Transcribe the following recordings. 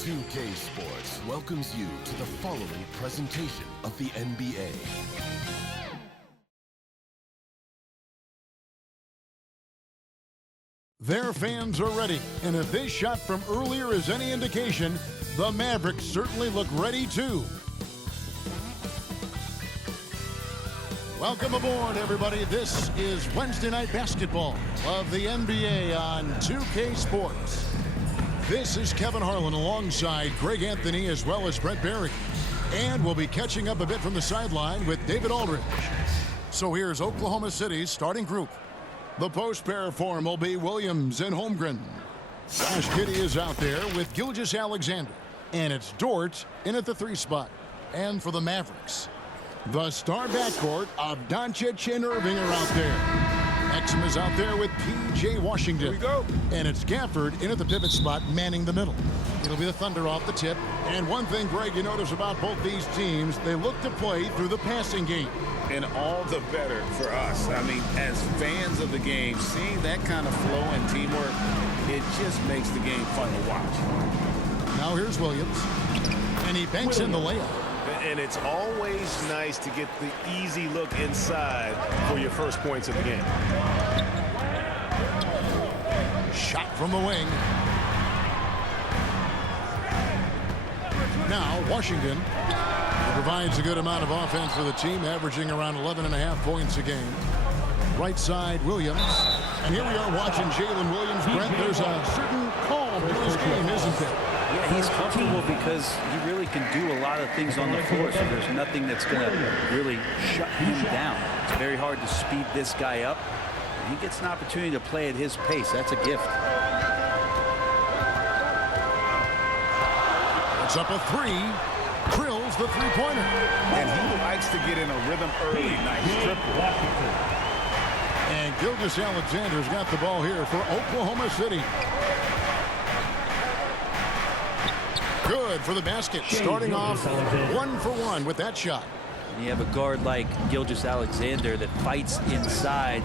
2K Sports welcomes you to the following presentation of the NBA. Their fans are ready, and if this shot from earlier is any indication, the Mavericks certainly look ready too. Welcome aboard, everybody. This is Wednesday Night Basketball of the NBA on 2K Sports. This is Kevin Harlan alongside Greg Anthony as well as Brett Berry. And we'll be catching up a bit from the sideline with David Aldridge. So here's Oklahoma City's starting group. The post pair form will be Williams and Holmgren. Josh Giddey is out there with Gilgeous-Alexander. And it's Dort in at the 3 spot. And for the Mavericks, the star backcourt of Doncic and Irving are out there. Exum is out there with P.J. Washington. Here we go. And it's Gafford in at the pivot spot, manning the middle. It'll be the Thunder off the tip. And one thing, Greg, you notice about both these teams, they look to play through the passing game. And all the better for us. I mean, as fans of the game, seeing that kind of flow and teamwork, it just makes the game fun to watch. Now here's Williams. And he banks in the layup. And it's always nice to get the easy look inside for your first points of the game. Shot from the wing. Now Washington provides a good amount of offense for the team, averaging around 11.5 points a game. Right side, Williams. And here we are watching Jalen Williams. Brent, there's a certain calm to his game, isn't there? Yeah, he's comfortable because he really can do a lot of things on the floor, so there's nothing that's going to really shut him down. It's very hard to speed this guy up. He gets an opportunity to play at his pace. That's a gift. It's up a 3. Drills the three-pointer. And he likes to get in a rhythm early. Nice triple. And Gilgeous-Alexander's got the ball here for Oklahoma City. Good for the basket. Starting off 1 for 1 with that shot. And you have a guard like Gilgeous-Alexander that fights inside.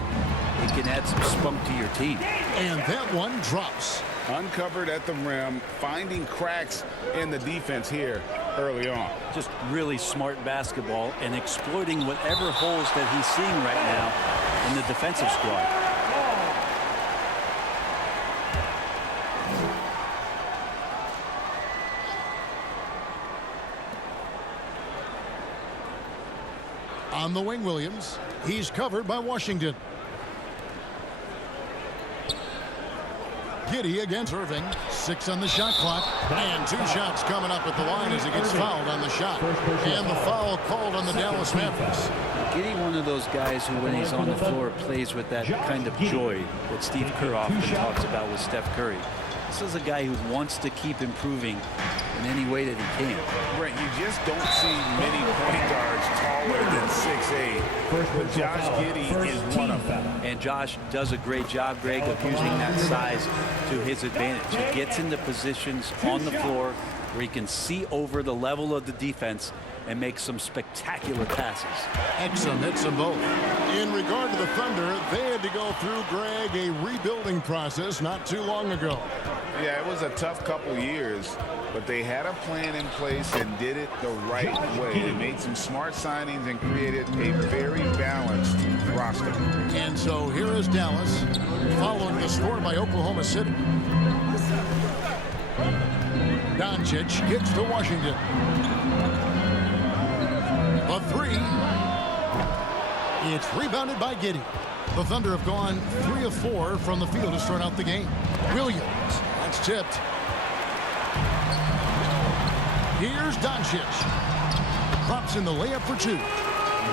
It can add some spunk to your team. And that one drops. Uncovered at the rim, finding cracks in the defense here early on. Just really smart basketball and exploiting whatever holes that he's seeing right now in the defensive squad. On the wing, Williams. He's covered by Washington. Giddey against Irving. 6 on the shot clock. And 2 shots coming up at the line as he gets fouled on the shot. And the foul called on the Dallas Mavericks. Giddey, one of those guys who, when he's on the floor, plays with that kind of joy that Steve Kerr often talks about with Steph Curry. This is a guy who wants to keep improving in any way that he can. Brent, you just don't see many point guards taller than 6'8", but Josh Giddey is one of them. And Josh does a great job, Greg, of using that size to his advantage. He gets into positions on the floor where he can see over the level of the defense and make some spectacular passes. Exum hits them both. In regard to the Thunder, they had to go through, Greg, a rebuilding process not too long ago. Yeah, it was a tough couple years, but they had a plan in place and did it the right way. They made some smart signings and created a very balanced roster. And so here is Dallas following the score by Oklahoma City. Doncic gets to Washington. A 3. It's rebounded by Giddey. The Thunder have gone 3 of 4 from the field to start out the game. Williams. That's tipped. Here's Doncic. Drops in the layup for 2.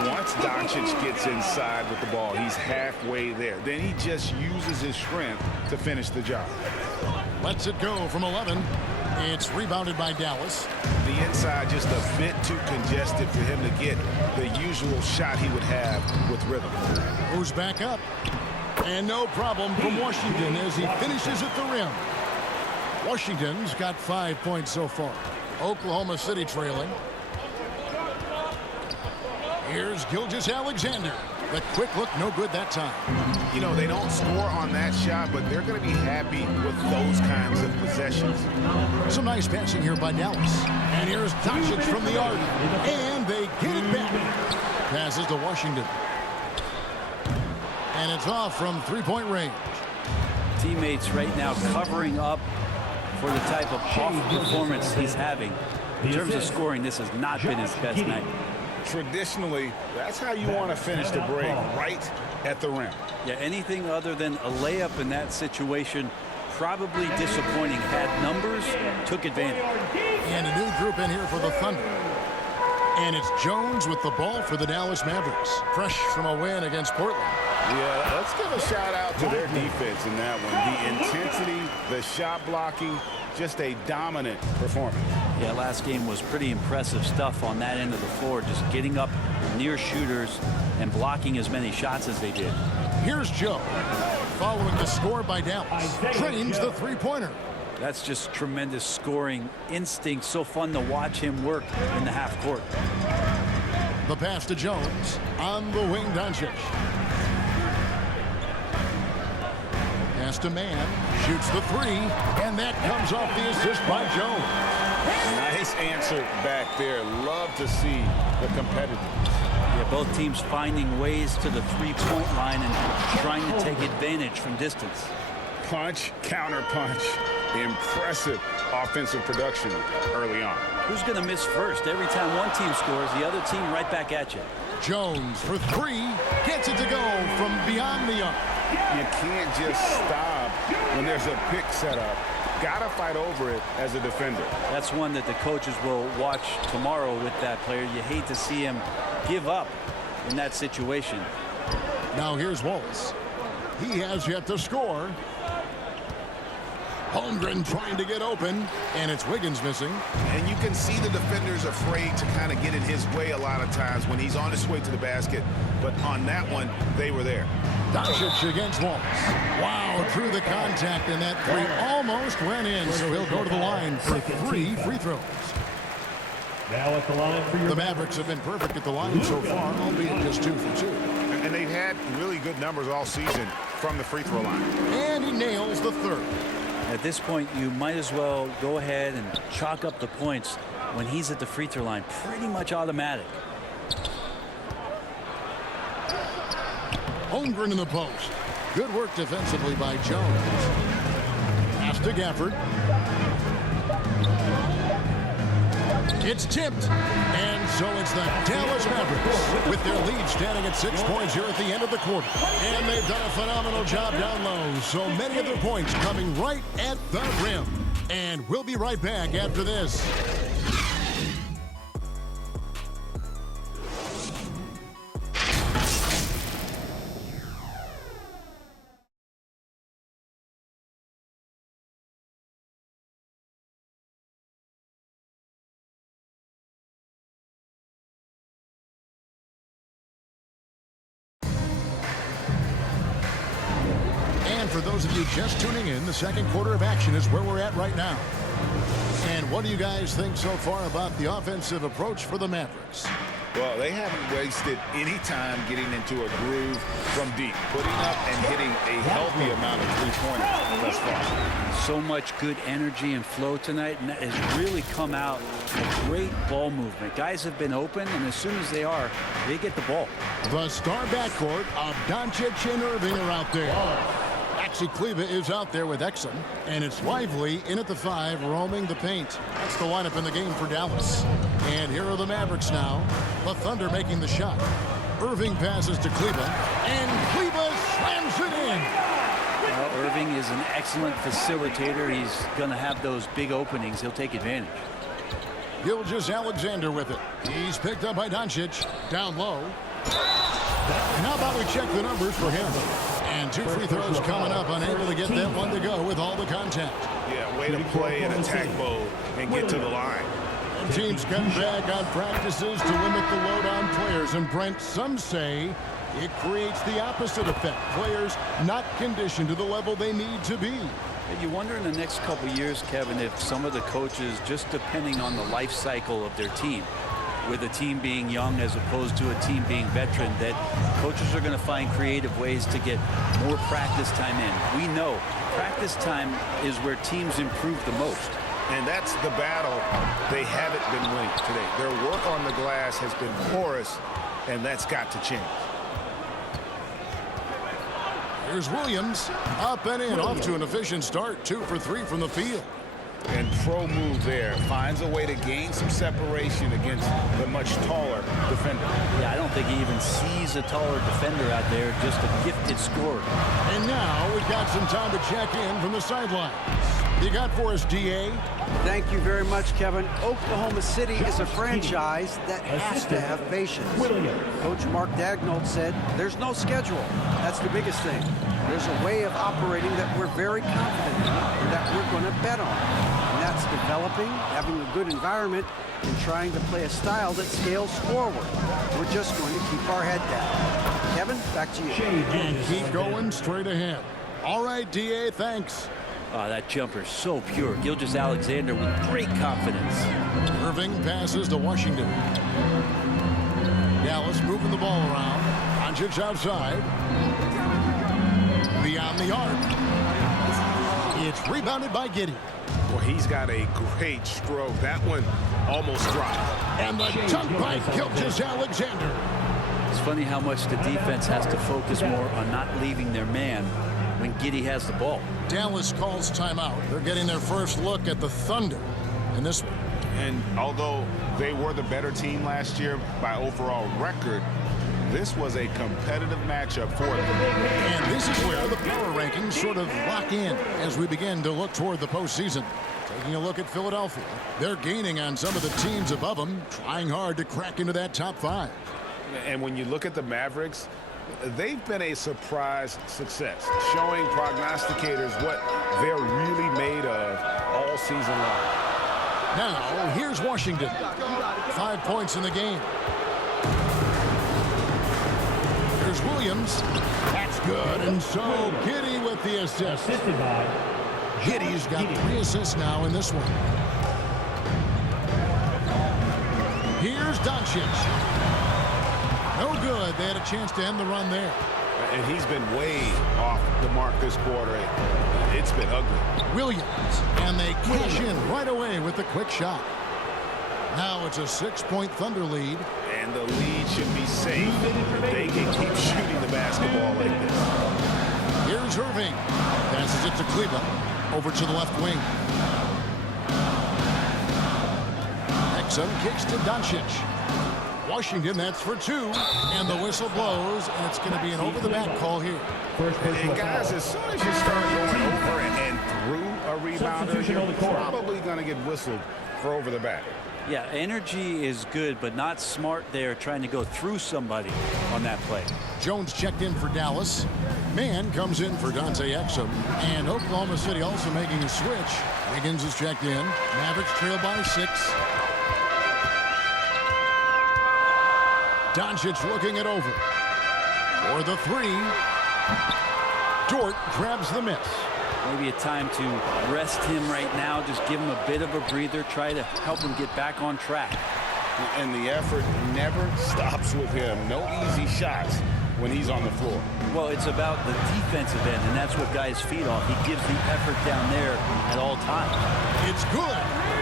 Once Doncic gets inside with the ball, he's halfway there. Then he just uses his strength to finish the job. Lets it go from 11. It's rebounded by Dallas. The inside just a bit too congested for him to get the usual shot he would have with rhythm. Moves back up. And no problem from Washington as he finishes at the rim. Washington's got 5 points so far. Oklahoma City trailing. Here's Gilgeous-Alexander. The quick look, no good that time. You know, they don't score on that shot, but they're going to be happy with those kinds of possessions. Some nice passing here by Dallas. And here's Doncic from the arc. And they get it back. Passes to Washington. And it's off from three-point range. Teammates right now covering up for the type of off performance he's having. In terms of scoring, this has not been his best night. Traditionally, that's how you want to finish the break, right at the rim. Yeah, anything other than a layup in that situation, probably disappointing. Had numbers, took advantage. And a new group in here for the Thunder. And it's Jones with the ball for the Dallas Mavericks. Fresh from a win against Portland. Yeah, let's give a shout out to their defense in that one. The intensity, the shot blocking, just a dominant performance. Yeah, last game was pretty impressive stuff on that end of the floor, just getting up near shooters and blocking as many shots as they did. Here's Joe. Following the score by Dallas. Trains the three-pointer. That's just tremendous scoring instinct. So fun to watch him work in the half court. The pass to Jones. On the wing, Doncic. Pass to Man. Shoots the three. And that comes off the assist by Jones. Nice answer back there. Love to see the competitiveness. Yeah, both teams finding ways to the three-point line and trying to take advantage from distance. Punch, counter punch. Impressive offensive production early on. Who's going to miss first? Every time one team scores, the other team right back at you. Jones for three. Gets it to go from beyond the arc. You can't just stop when there's a pick set up. Gotta fight over it as a defender. That's one that the coaches will watch tomorrow with that player. You hate to see him give up in that situation. Now here's Wallace. He has yet to score. Holmgren trying to get open, and it's Wiggins missing. And you can see the defenders afraid to kind of get in his way a lot of times when he's on his way to the basket. But on that one, they were there. Doncic against Wallace. Wow, through the contact, and that three almost went in, so he'll go to the line for 3 free throws. Now at the line for your The Mavericks have been perfect at the line so far, albeit just 2 for 2. And they've had really good numbers all season from the free throw line. And he nails the third. At this point, you might as well go ahead and chalk up the points when he's at the free throw line. Pretty much automatic. Holmgren in the post. Good work defensively by Jones. Pass to Gafford. It's tipped. And so it's the Dallas Mavericks with their lead standing at 6 points here at the end of the quarter. And they've done a phenomenal job down low. So many of their points coming right at the rim. And we'll be right back after this. For those of you just tuning in, the second quarter of action is where we're at right now. And what do you guys think so far about the offensive approach for the Mavericks? Well, they haven't wasted any time getting into a groove from deep, putting up and hitting a healthy amount of three-pointers thus far. So much good energy and flow tonight, and that has really come out of great ball movement. Guys have been open, and as soon as they are, they get the ball. The star backcourt of Doncic and Irving are out there. Maxi Kleber is out there with Exum, and it's Lively in at the 5, roaming the paint. That's the lineup in the game for Dallas. And here are the Mavericks now. The Thunder making the shot. Irving passes to Kleber, and Kleber slams it in. Well, Irving is an excellent facilitator. He's going to have those big openings. He'll take advantage. Gilgeous-Alexander with it. He's picked up by Doncic. Down low. And how about we check the numbers for him? And 2 free throws coming up, unable to get that one to go with all the contact. Yeah, way to play in attack mode and get to the line. Teams come back on practices to limit the load on players. And Brent, some say it creates the opposite effect. Players not conditioned to the level they need to be. You wonder in the next couple years, Kevin, if some of the coaches, just depending on the life cycle of their team, with a team being young as opposed to a team being veteran, that coaches are going to find creative ways to get more practice time in. We know practice time is where teams improve the most. And that's the battle they haven't been winning today. Their work on the glass has been porous, and that's got to change. Here's Williams, up and in, off to an efficient start, 2 for 3 from the field. And pro move there, finds a way to gain some separation against the much taller defender. Yeah, I don't think he even sees a taller defender out there, just a gifted scorer. And now we've got some time to check in from the sidelines. You got for us, DA? Thank you very much, Kevin. Oklahoma City is a franchise that has to have patience. Coach Mark Daigneault said there's no schedule. That's the biggest thing. There's a way of operating that we're very confident in and that we're going to bet on. And that's developing, having a good environment, and trying to play a style that scales forward. We're just going to keep our head down. Kevin, back to you. And keep going straight ahead. All right, DA, thanks. That jumper so pure. Gilgeous-Alexander with great confidence. Irving passes to Washington. Dallas moving the ball around. Doncic outside. Beyond the arc. It's rebounded by Giddey. Well, he's got a great stroke. That one almost dropped. And the dunk by Gilgeous-Alexander. It's funny how much the defense has to focus more on not leaving their man when Giddey has the ball. Dallas calls timeout. They're getting their first look at the Thunder in this one. And although they were the better team last year by overall record, this was a competitive matchup for them. And this is where the power rankings sort of lock in as we begin to look toward the postseason. Taking a look at Philadelphia, they're gaining on some of the teams above them, trying hard to crack into that top 5. And when you look at the Mavericks, they've been a surprise success, showing prognosticators what they're really made of all season long. Now, here's Washington. 5 points in the game. Here's Williams. That's good. And so Giddey with the assist. Giddey's got 3 assists now in this one. Here's Doncic. No good. They had a chance to end the run there. And he's been way off the mark this quarter. It's been ugly. Williams. And they cash in right away with the quick shot. Now it's a 6-point Thunder lead. And the lead should be safe if they can keep shooting the basketball like this. Here's Irving. Passes it to Cleveland. Over to the left wing. Exum kicks to Doncic. Washington, that's for 2. And the whistle blows, and it's going to be an over-the-back call here. And guys, as soon as you start going over and through a rebounder, you're probably going to get whistled for over the back. Yeah, energy is good, but not smart there trying to go through somebody on that play. Jones checked in for Dallas. Mann comes in for Dante Exum. And Oklahoma City also making a switch. Wiggins is checked in. Mavericks trail by 6. Doncic looking it over. For the 3. Dort grabs the miss. Maybe a time to rest him right now, just give him a bit of a breather, try to help him get back on track. And the effort never stops with him. No easy shots when he's on the floor. Well, it's about the defensive end, and that's what guys feed off. He gives the effort down there at all times. It's good.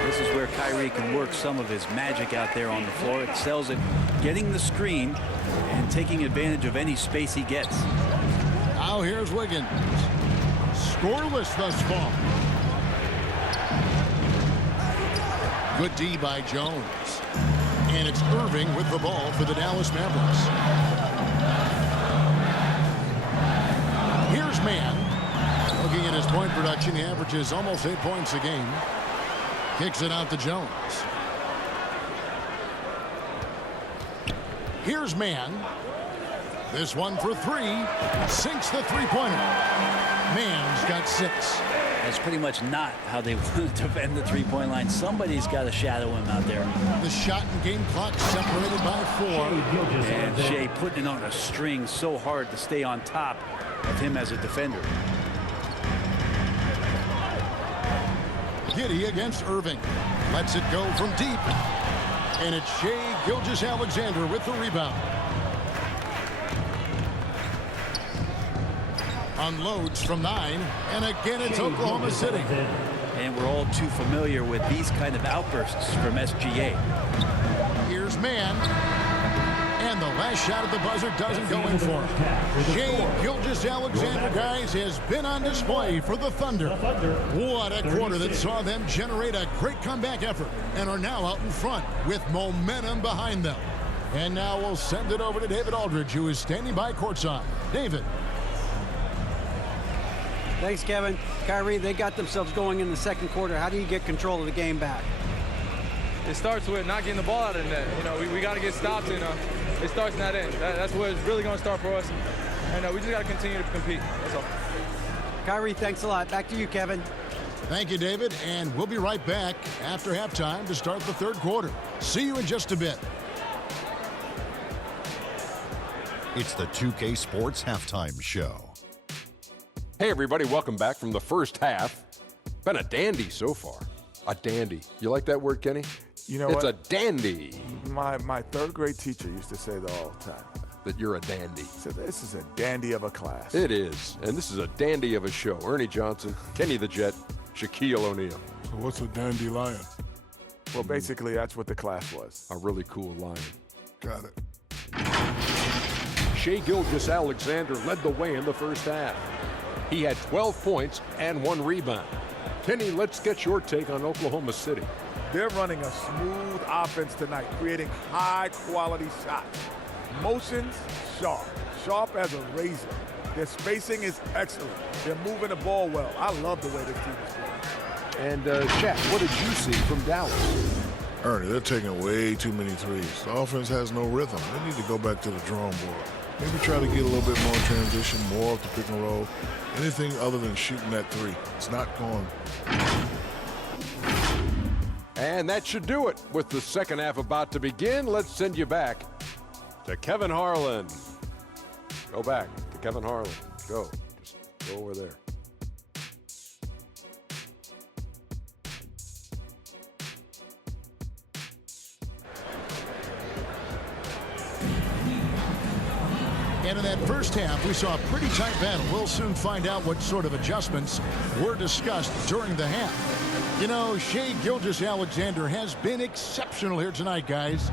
This is where Kyrie can work some of his magic out there on the floor. It sells it, getting the screen and taking advantage of any space he gets. Now here's Wiggins. Scoreless thus far. Good D by Jones. And it's Irving with the ball for the Dallas Mavericks. Here's Mann. Looking at his point production, he averages almost 8 points a game. Kicks it out to Jones. Here's Mann. This one for 3. Sinks the three-pointer. Mann's got 6. That's pretty much not how they want to defend the three-point line. Somebody's got to shadow him out there. The shot and game clock separated by 4. And Shea putting it on a string so hard to stay on top of him as a defender. Giddey against Irving. Lets it go from deep. And it's Shai Gilgeous-Alexander with the rebound. Unloads from 9, and again it's Oklahoma City. And we're all too familiar with these kind of outbursts from SGA. Here's Mann. And the last shot at the buzzer doesn't go in for him. Shai Gilgeous-Alexander, guys, has been on display for the Thunder. What a quarter that saw them generate a great comeback effort and are now out in front with momentum behind them. And now we'll send it over to David Aldridge, who is standing by courtside. David. Thanks, Kevin. Kyrie, they got themselves going in the second quarter. How do you get control of the game back? It starts with not getting the ball out of the net. You know, we got to get stops, and it starts in that end. That's where it's really going to start for us. And we just got to continue to compete. That's all. Kyrie, thanks a lot. Back to you, Kevin. Thank you, David. And we'll be right back after halftime to start the third quarter. See you in just a bit. It's the 2K Sports Halftime Show. Hey everybody, welcome back from the first half. Been a dandy so far. A dandy. You like that word, Kenny? You know it's what? a dandy. My third grade teacher used to say that all the time. That you're a dandy. So this is a dandy of a class. It is. And this is a dandy of a show. Ernie Johnson, Kenny the Jet, Shaquille O'Neal. So what's a dandelion? Well, basically, that's what the class was. A really cool lion. Got it. Shai Gilgeous-Alexander led the way in the first half. He had 12 points and 1 rebound. Kenny, let's get your take on Oklahoma City. They're running a smooth offense tonight, creating high-quality shots. Motions, sharp as a razor. Their spacing is excellent. They're moving the ball well. I love the way this team is playing. And Shaq, what did you see from Dallas? Ernie, they're taking way too many threes. The offense has no rhythm. They need to go back to the drawing board. Maybe try to get a little bit more transition, more of the pick and roll. Anything other than shooting that three. It's not going. And that should do it. With the second half about to begin, let's send you back to Kevin Harlan. Go back to Kevin Harlan. Go. Just go over there. And in that first half, we saw a pretty tight battle. We'll soon find out what sort of adjustments were discussed during the half. You know, Shai Gilgeous-Alexander has been exceptional here tonight, guys.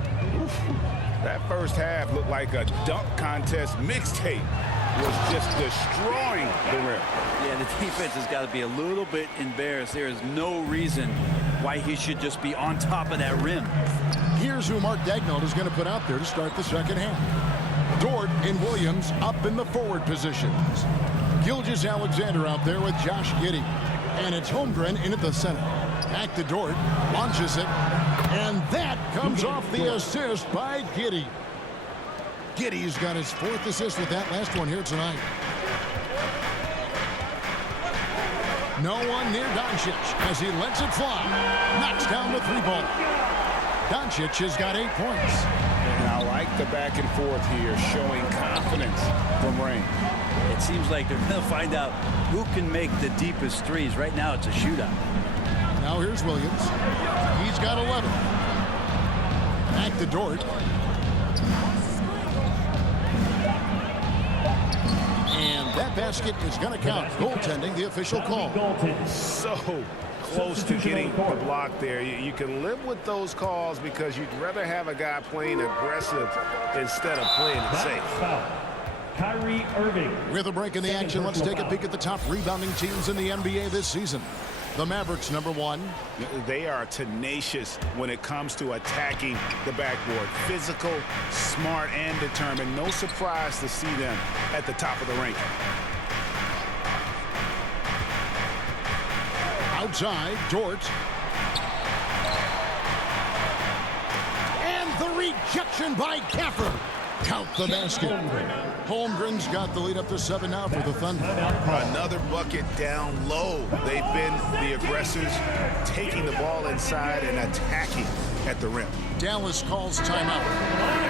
That first half looked like a dunk contest mixtape. Was just destroying the rim. Yeah, the defense has got to be a little bit embarrassed. There is no reason why he should just be on top of that rim. Here's who Mark Daigneault is going to put out there to start the second half. Dort and Williams up in the forward positions. Gilgeous-Alexander out there with Josh Giddey. And it's Holmgren in at the center. Back to Dort, launches it, and that comes off the assist by Giddey. Giddey's got his 4th assist with that last one here tonight. No one near Doncic as he lets it fly. Knocks down the 3-ball. Doncic has got 8 points. And I like the back and forth here, showing confidence from Rain. It seems like they're going to find out who can make the deepest threes. Right now, it's a shootout. Now here's Williams. He's got 11. Back to Dort. And that basket is going to count. Goaltending, the official call. So close to getting the block there. You can live with those calls because you'd rather have a guy playing aggressive instead of playing it safe. Kyrie Irving. With a break in the action, let's take a peek at the top rebounding teams in the NBA this season. The Mavericks, #1. They are tenacious when it comes to attacking the backboard. Physical, smart, and determined. No surprise to see them at the top of the ranking. Outside, Dort. And the rejection by Gafford. Count the basket. Holmgren's got the lead up to 7 now for the Thunder. Another bucket down low. They've been the aggressors, taking the ball inside and attacking at the rim. Dallas calls timeout.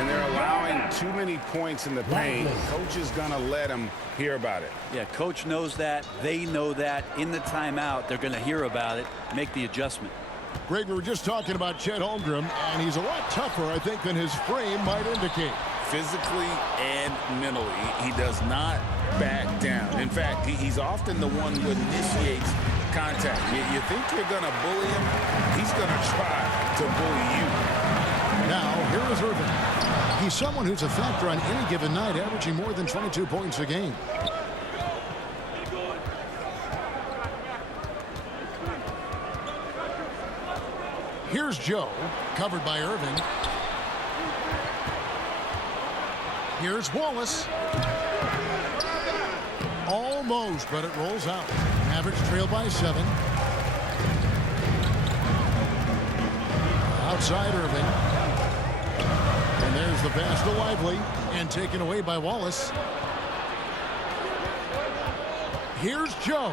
And they're allowing too many points in the paint. Coach is going to let them hear about it. Yeah, coach knows that. They know that. In the timeout, they're going to hear about it, make the adjustment. Greg, we were just talking about Chet Holmgren, and he's a lot tougher, I think, than his frame might indicate. Physically and mentally, he does not back down. In fact, he's often the one who initiates contact. You think you're going to bully him? He's going to try to bully you. Now, here is Irving. He's someone who's a factor on any given night, averaging more than 22 points a game. Here's Joe, covered by Irving. Here's Wallace. Almost, but it rolls out. Mavericks trail by 7. Outside Irving. And there's the pass to Lively, and taken away by Wallace. Here's Joe.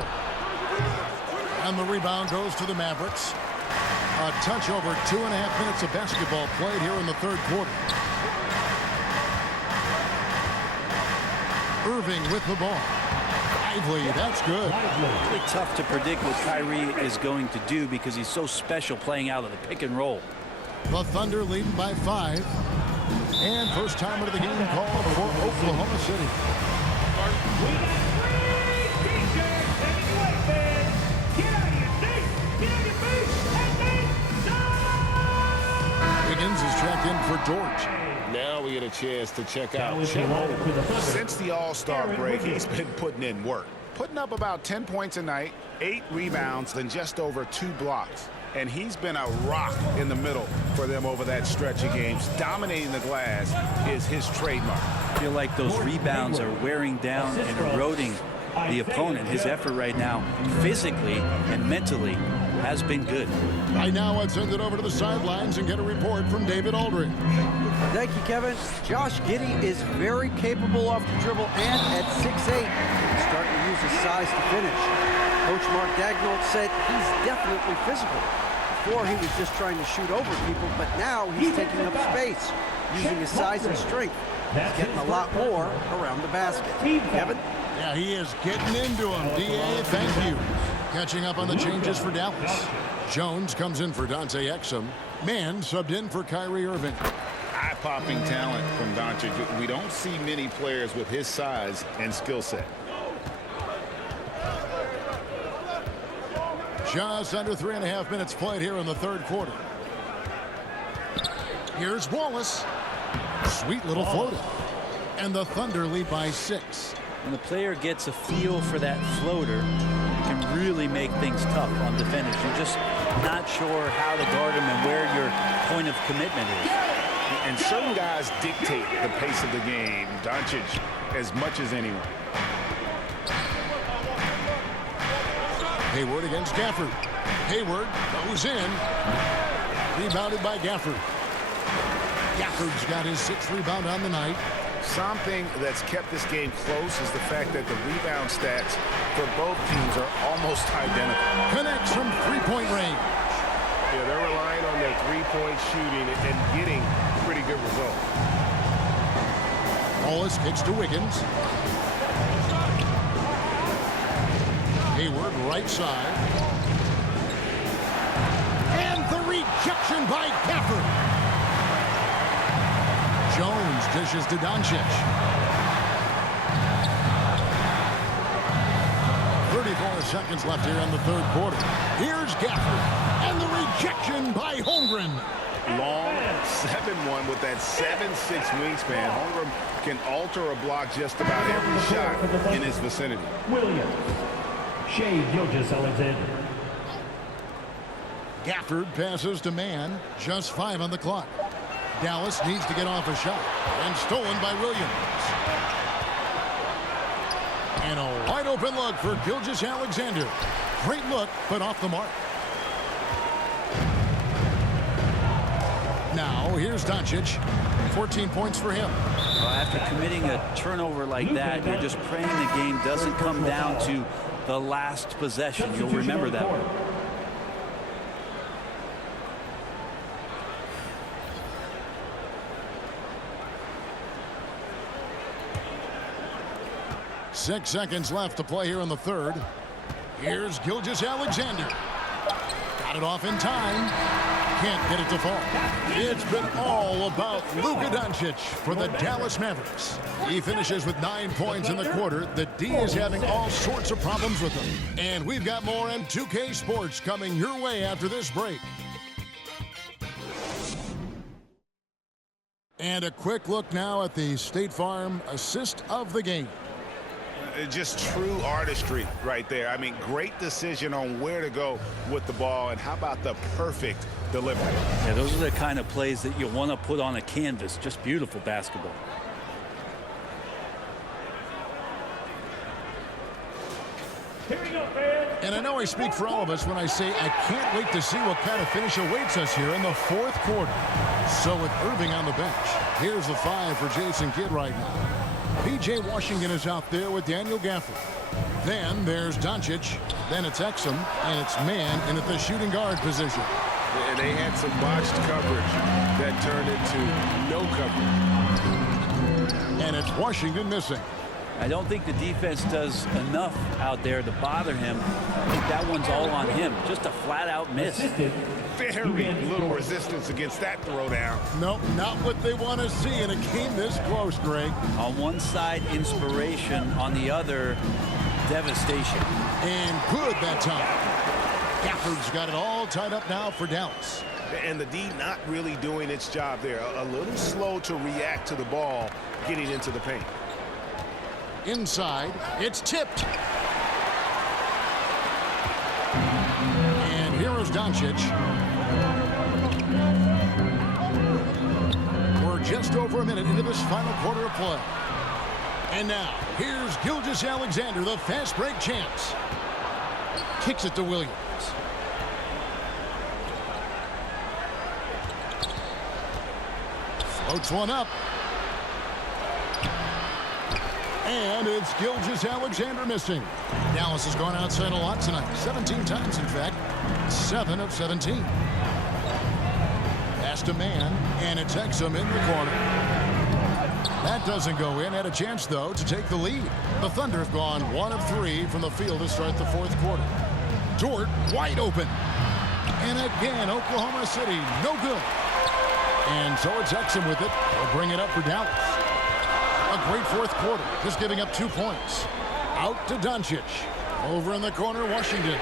And the rebound goes to the Mavericks. A touch over 2.5 minutes of basketball played here in the third quarter. Irving with the ball. Lively, that's good. Really tough to predict what Kyrie is going to do because he's so special playing out of the pick and roll. The Thunder leading by 5. And first time into the game call for Oklahoma City. Wiggins is checked in for George. Now we get a chance to check out Chet Holmgren. Since the All-Star break, he's been putting in work. Putting up about 10 points a night, 8 rebounds, and just over 2 blocks. And he's been a rock in the middle for them over that stretch of games. Dominating the glass is his trademark. I feel like those rebounds are wearing down and eroding the opponent. His effort right now, physically and mentally, has been good. Right now, let's send it over to the sidelines and get a report from David Aldridge. Thank you, Kevin. Josh Giddey is very capable off the dribble and at 6'8", starting to use his size to finish. Coach Mark Daigneault said he's definitely physical. Before, he was just trying to shoot over people, but now he's taking up space, using his size and strength. He's getting a lot more around the basket. Kevin? Yeah, he is getting into him. D.A., thank you. Catching up on the changes for Dallas. Jones comes in for Dante Exum. Mann subbed in for Kyrie Irving. Eye-popping talent from Doncic. We don't see many players with his size and skill set. Just under 3.5 minutes played here in the third quarter. Here's Wallace. Sweet little floater. And the Thunder lead by 6. When the player gets a feel for that floater, it can really make things tough on defenders. You're just not sure how to guard him and where your point of commitment is. And certain guys dictate the pace of the game. Doncic as much as anyone. Hayward against Gafford. Hayward goes in. Rebounded by Gafford. Gafford's got his 6th rebound on the night. Something that's kept this game close is the fact that the rebound stats for both teams are almost identical. Connects from three-point range. Yeah, they're relying on their three-point shooting and getting pretty good results. Wallace kicks to Wiggins. Hayward right side. And the rejection by Gafford. Jones dishes to Doncic. 34 seconds left here in the third quarter. Here's Gafford. And the rejection by Holmgren. Long 7-1 with that 7'6" wingspan. Holmgren can alter a block just about every shot in his vicinity. Williams. Shea Gilgeous-Alexander. Gafford passes to Mann. Just 5 on the clock. Dallas needs to get off a shot. And stolen by Williams. And a wide open look for Gilgeous-Alexander. Great look, but off the mark. Now, here's Doncic. 14 points for him. Well, after committing a turnover like that, you're just praying the game doesn't come down to the last possession. You'll remember that one. Six seconds left to play here in the third. Here's Gilgeous-Alexander. Got Got it off in time. Can't get it to fall. It's been all about Luka Doncic for the Dallas Mavericks. He finishes with 9 points in the quarter. The D is having all sorts of problems with him. And we've got more M2K Sports coming your way after this break. And a quick look now at the State Farm assist of the game. Just true artistry right there. I mean, great decision on where to go with the ball, and how about the perfect delivery? Yeah, those are the kind of plays that you want to put on a canvas. Just beautiful basketball. And I know I speak for all of us when I say I can't wait to see what kind of finish awaits us here in the fourth quarter. So with Irving on the bench, here's the 5 for Jason Kidd right now. P.J. Washington is out there with Daniel Gafford. Then there's Doncic. Then it's Exum, and it's man in at the shooting guard position. And they had some botched coverage that turned into no coverage. And it's Washington missing. I don't think the defense does enough out there to bother him. I think that one's all on him. Just a flat-out miss. Very little resistance against that throwdown. Nope, not what they want to see in a game this close, Greg. On one side, inspiration. On the other, devastation. And good that time. Gafford's got it all tied up now for Dallas. And the D not really doing its job there. A little slow to react to the ball getting into the paint. Inside, it's tipped. And here is Doncic. We're just over a minute into this final quarter of play. And now, here's Gilgeous-Alexander, the fast break champs. Kicks it to Williams. Floats one up. And it's Gilgeous-Alexander missing. Dallas has gone outside a lot tonight. 17 times, in fact. 7 of 17. Pass to man, and it's Exum in the corner. That doesn't go in. Had a chance, though, to take the lead. The Thunder have gone 1 of 3 from the field to start the fourth quarter. Dort wide open. And again, Oklahoma City, no good. And so it's Exum with it. They'll bring it up for Dallas. A great fourth quarter, just giving up 2 points. Out to Doncic. Over in the corner, Washington.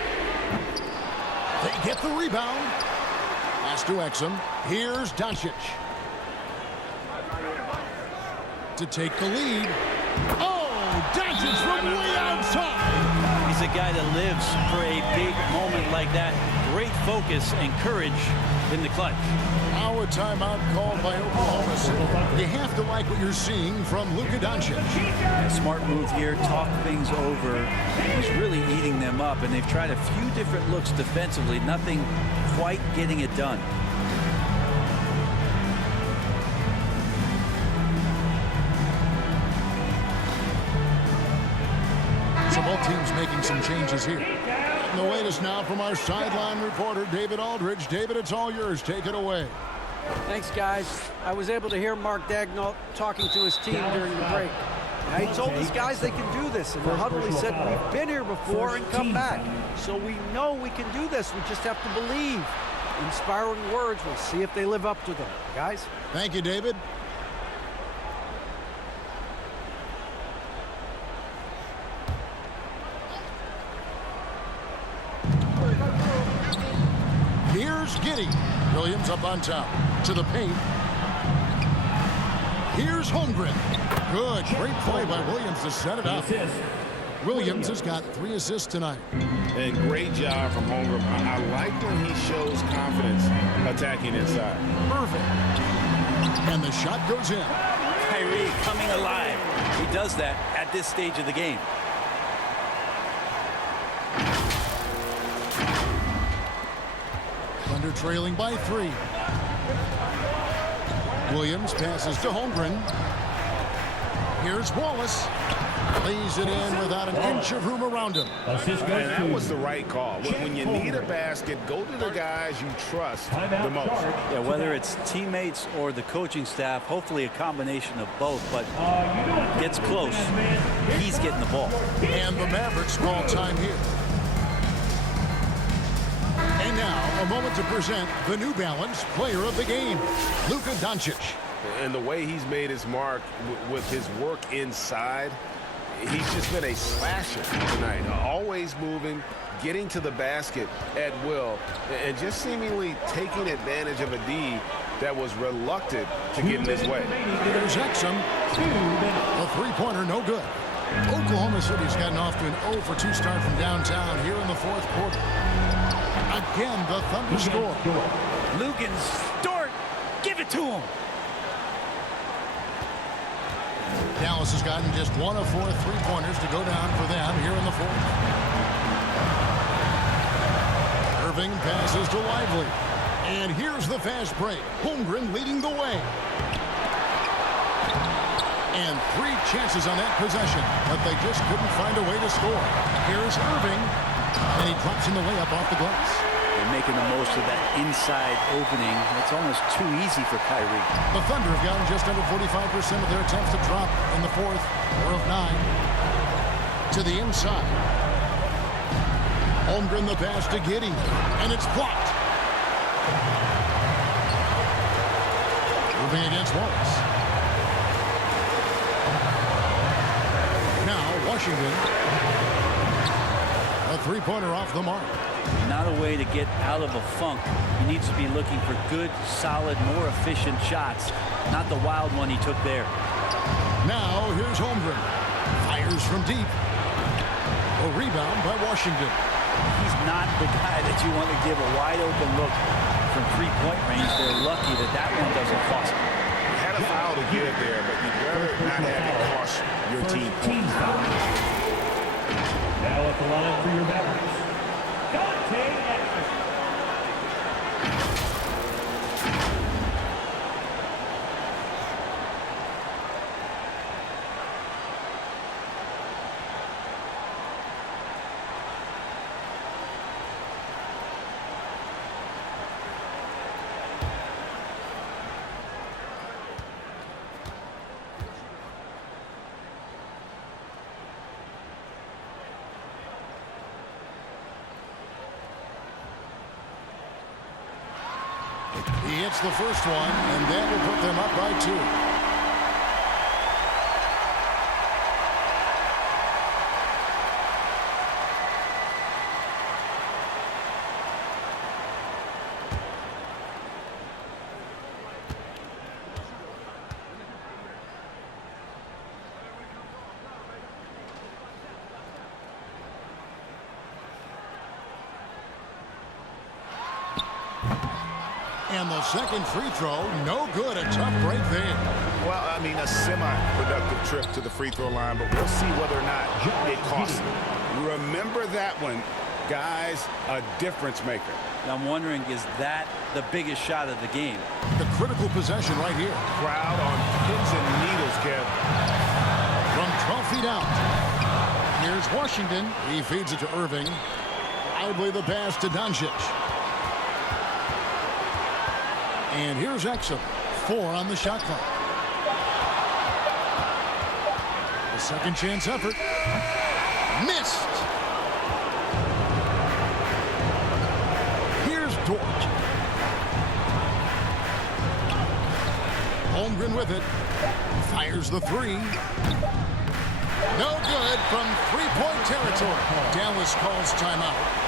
They get the rebound. Pass to Exum. Here's Doncic. To take the lead. Oh, Doncic from way outside. He's a guy that lives for a big moment like that. Great focus and courage in the clutch. Now a timeout called by Oklahoma City. You have to like what you're seeing from Luka Doncic. A smart move here, talk things over. He's really eating them up, and they've tried a few different looks defensively. Nothing quite getting it done. So both teams making some changes here. And the latest now from our sideline reporter, David Aldridge. David, it's all yours. Take it away. Thanks, guys. I was able to hear Mark Daigneault talking to his team during the break. Now, he told his guys they can do this. In the huddle, he said, we've been here before and come back. So we know we can do this. We just have to believe. Inspiring words. We'll see if they live up to them. Guys? Thank you, David. Here's Giddey. Williams up on top. To the paint. Here's Holmgren. Good. Great play by Williams to set it up. Williams has got 3 assists tonight. And great job from Holmgren. I like when he shows confidence attacking inside. Perfect. And the shot goes in. Kyrie coming alive. He does that at this stage of the game. Thunder trailing by 3. Williams passes to Holmgren. Here's Wallace. Lays it in without an inch of room around him. And that was the right call. When you need a basket, go to the guys you trust the most. Yeah, whether it's teammates or the coaching staff, hopefully a combination of both, but gets close. He's getting the ball. And the Mavericks call time here. And now A moment to present the New Balance Player of the Game, Luka Doncic. And the way he's made his mark with his work inside, he's just been a slasher tonight. Always moving, getting to the basket at will, and just seemingly taking advantage of a D that was reluctant to get in his way. Here's Exum. A three-pointer, no good. Oklahoma City's gotten off to an 0-for-2 start from downtown here in the fourth quarter. Again, the Thunder score. Lugan's Dort, give it to him. Dallas has gotten just 1 of 4 three-pointers to go down for them here in the fourth. Irving passes to Lively. And here's the fast break. Holmgren leading the way. And 3 chances on that possession, but they just couldn't find a way to score. Here's Irving, and he drops in the layup off the glass. They're making the most of that inside opening. It's almost too easy for Kyrie. The Thunder have gotten just under 45% of their attempts to drop in the fourth, 4 of 9. To the inside. Holmgren the pass to Giddey, and it's blocked. Moving against Wallace. Now Washington. A three-pointer off the mark. Not a way to get out of a funk. He needs to be looking for good, solid, more efficient shots. Not the wild one he took there. Now here's Holmgren. Fires from deep. A rebound by Washington. He's not the guy that you want to give a wide open look from three-point range. They're lucky that that one doesn't cost them. You had a foul to give there, but you'd rather not have it cost your team points. Now at the line for your Mavericks, Dante Exum. He hits the first one, and that will put them up by 2. And the second free throw, no good. A tough break there. Well, I mean, a semi-productive trip to the free throw line, but we'll see whether or not it costs him. Remember that one, guys, a difference maker. I'm wondering, is that the biggest shot of the game? The critical possession right here. Crowd on pins and needles, Kev. From 12 feet out. Here's Washington. He feeds it to Irving. Lively the pass to Doncic. And here's Exum. 4 on the shot clock. The second chance effort. Missed. Here's Dort. Holmgren with it. Fires the 3. No good from three-point territory. Dallas calls timeout.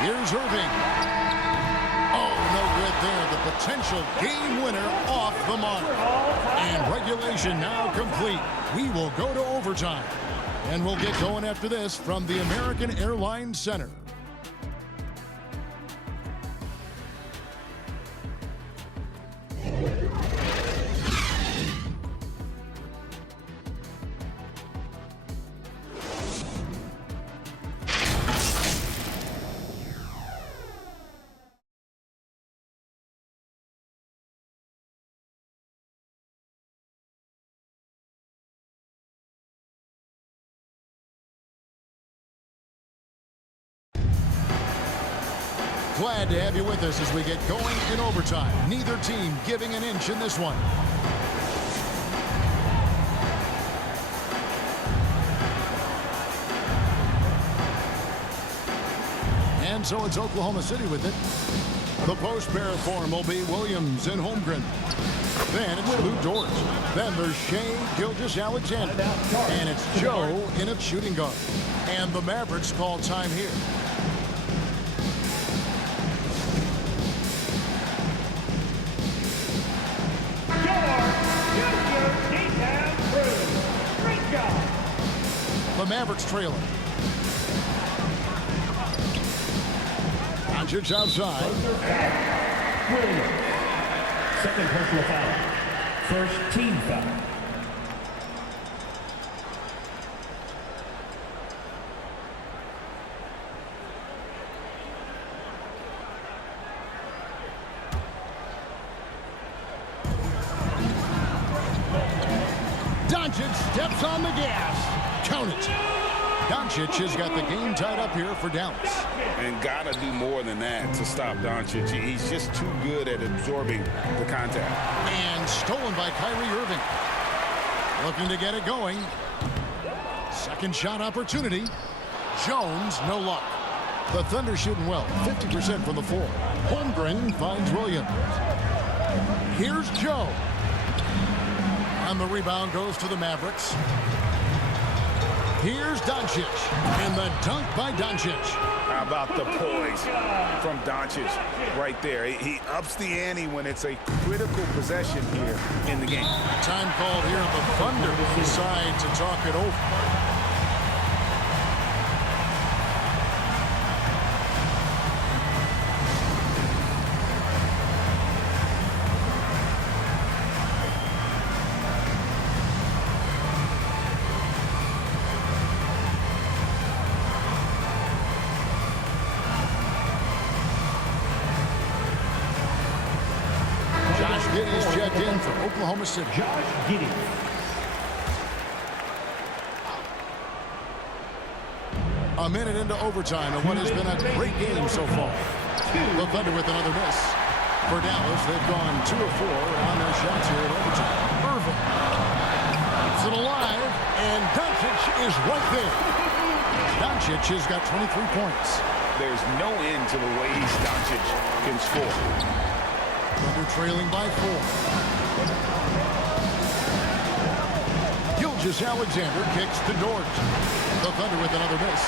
Here's Irving. Oh, no good there. The potential game winner off the mark. And regulation now complete. We will go to overtime. And we'll get going after this from the American Airlines Center. Glad to have you with us as we get going in overtime. Neither team giving an inch in this one. And so it's Oklahoma City with it. The post pair form will be Williams and Holmgren. Then it's Lou Dort. Then there's Shea Gilgeous-Alexander. And it's Joe in at shooting guard. And the Mavericks call time here. The Mavericks trailing. Doncic outside. Williams. Second personal foul. First team foul. Doncic steps on the gas. Count it. Doncic has got the game tied up here for Dallas. And gotta do more than that to stop Doncic. He's just too good at absorbing the contact. And stolen by Kyrie Irving. Looking to get it going. Second shot opportunity. Jones, no luck. The Thunder shooting well, 50% from the floor. Holmgren finds Williams. Here's Joe. And the rebound goes to the Mavericks. Here's Doncic, and the dunk by Doncic. How about the poise from Doncic right there? He ups the ante when it's a critical possession here in the game. Time called here. The Thunder decide to talk it over. Giddey's checked in for Oklahoma City. Josh Giddey. A minute into overtime and what has been a great game so far. The Thunder with another miss. For Dallas, they've gone 2 of 4 on their shots here in overtime. Irving keeps it alive, and Doncic is right there. Doncic has got 23 points. There's no end to the ways Doncic can score. Thunder trailing by 4. Gilgeous-Alexander kicks to Dort. The Thunder with another miss.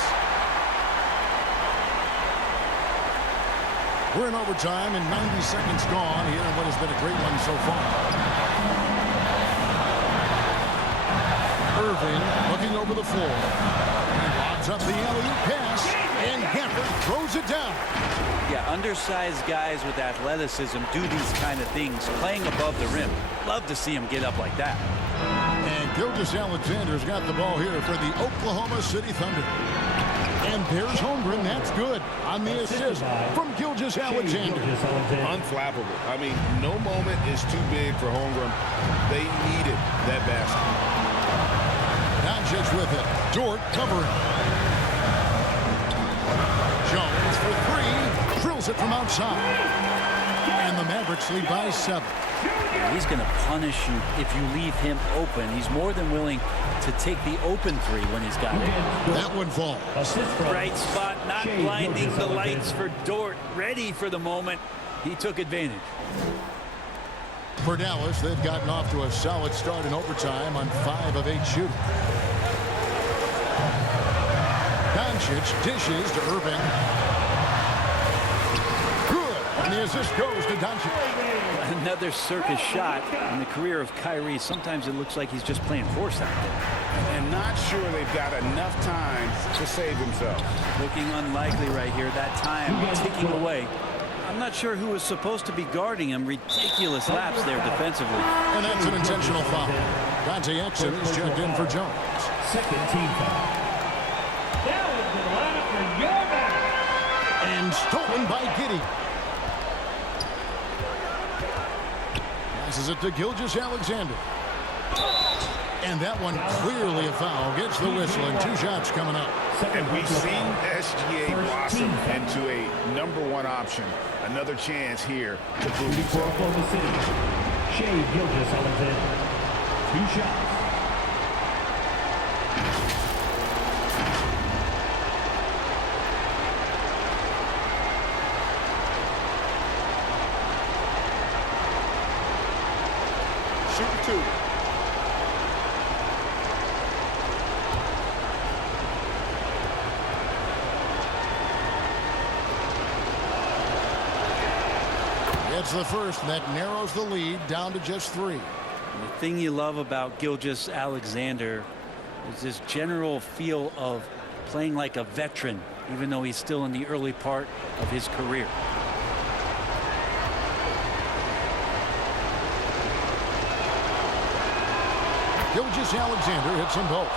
We're in overtime and 90 seconds gone here in what has been a great one so far. Irving looking over the floor. He lobs up the alley-oop pass, and Gafford throws it down. Yeah, undersized guys with athleticism do these kind of things, playing above the rim. Love to see him get up like that. And Gilgeous-Alexander's got the ball here for the Oklahoma City Thunder. And there's Holmgren. That's good on the assist from Gilgeous-Alexander. Unflappable. I mean, no moment is too big for Holmgren. They needed that basket. Doncic with it. Dort covering. Jones for 3. Drills it from outside. And the Mavericks lead by 7. He's going to punish you if you leave him open. He's more than willing to take the open 3 when he's got it. That one falls. Right spot, not blinding the lights for Dort. Ready for the moment. He took advantage. For Dallas, they've gotten off to a solid start in overtime on 5 of 8 shooting. Doncic dishes to Irving. Good. And the assist goes to Doncic. Another circus shot in the career of Kyrie. Sometimes it looks like he's just playing force out there. And not sure they've got enough time to save themselves. Looking unlikely right here. That time ticking away. I'm not sure who was supposed to be guarding him. Ridiculous lapse there defensively. And that's an intentional foul. Dante Exum is checked in for Jones. Second team foul. That was the lineup for your back. And stolen by Giddey. Passes it to Gilgeous-Alexander. And that one clearly a foul. Gets the whistle and 2 shots coming up. And we've seen SGA blossom into a #1 option. Another chance here to prove himself. Oklahoma City, Shea Gilgeous-Alexander. 2 shots. Shooting 2. It's the first, and that narrows the lead down to just 3. The thing you love about Gilgeous-Alexander is this general feel of playing like a veteran, even though he's still in the early part of his career. Gilgeous-Alexander hits them both.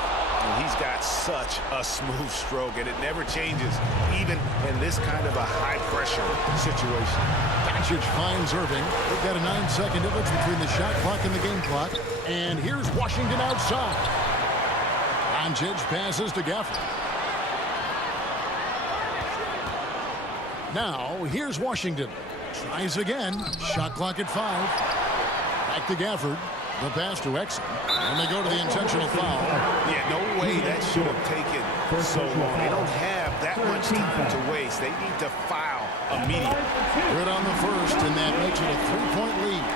And he's got such a smooth stroke, and it never changes, even in this kind of a high-pressure situation. Doncic finds Irving. They've got a 9-second difference between the shot clock and the game clock. And here's Washington outside. Doncic passes to Gafford. Now, here's Washington. Tries again. Shot clock at 5. Back to Gafford. The pass to Exum. And they go to the intentional foul. Yeah, no way that should have taken so long. They don't have that much time to waste. They need to foul immediately. Good on the first, and that makes it a 3-point lead.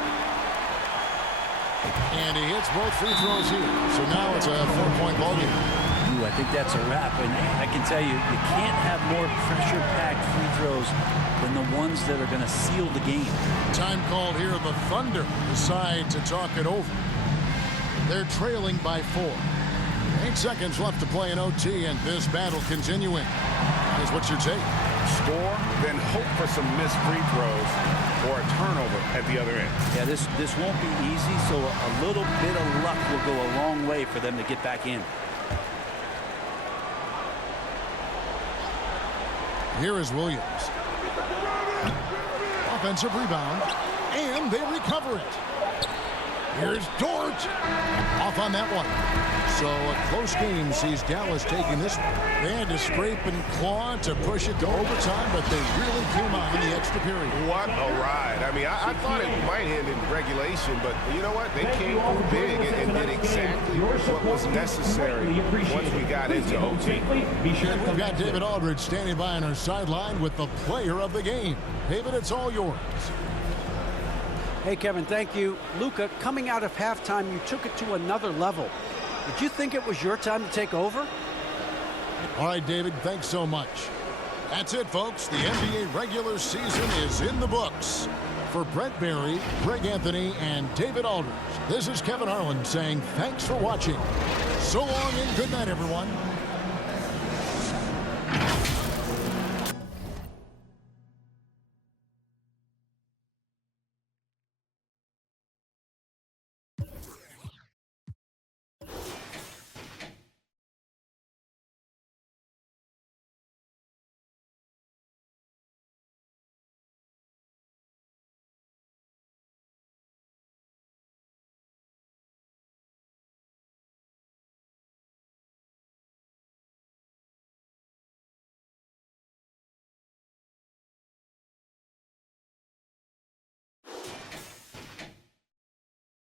And he hits both free throws here. So now it's a 4-point ballgame. Ooh, I think that's a wrap. And I can tell you, you can't have more pressure-packed free throws than the ones that are going to seal the game. Time called here. The Thunder decide to talk it over. They're trailing by 4. 8 seconds left to play in OT, and this battle continuing. Here's what's your take? Score, then hope for some missed free throws or a turnover at the other end. Yeah, this won't be easy, so a little bit of luck will go a long way for them to get back in. Here is Williams. Offensive rebound, and they recover it. Here's Dort. Off on that one. So a close game sees Dallas taking this one. They had to scrape and claw to push it to overtime, but they really came on in the extra period. What a ride. I mean, I thought it might end in regulation, but you know what? They came through big and did exactly what was necessary once we got into OT. And we've got David Aldridge standing by on our sideline with the player of the game. David, it's all yours. Hey, Kevin, thank you. Luka, coming out of halftime, you took it to another level. Did you think it was your time to take over? All right, David, thanks so much. That's it, folks. The NBA regular season is in the books. For Brett Barry, Greg Anthony, and David Aldridge, this is Kevin Harlan saying thanks for watching. So long and good night, everyone.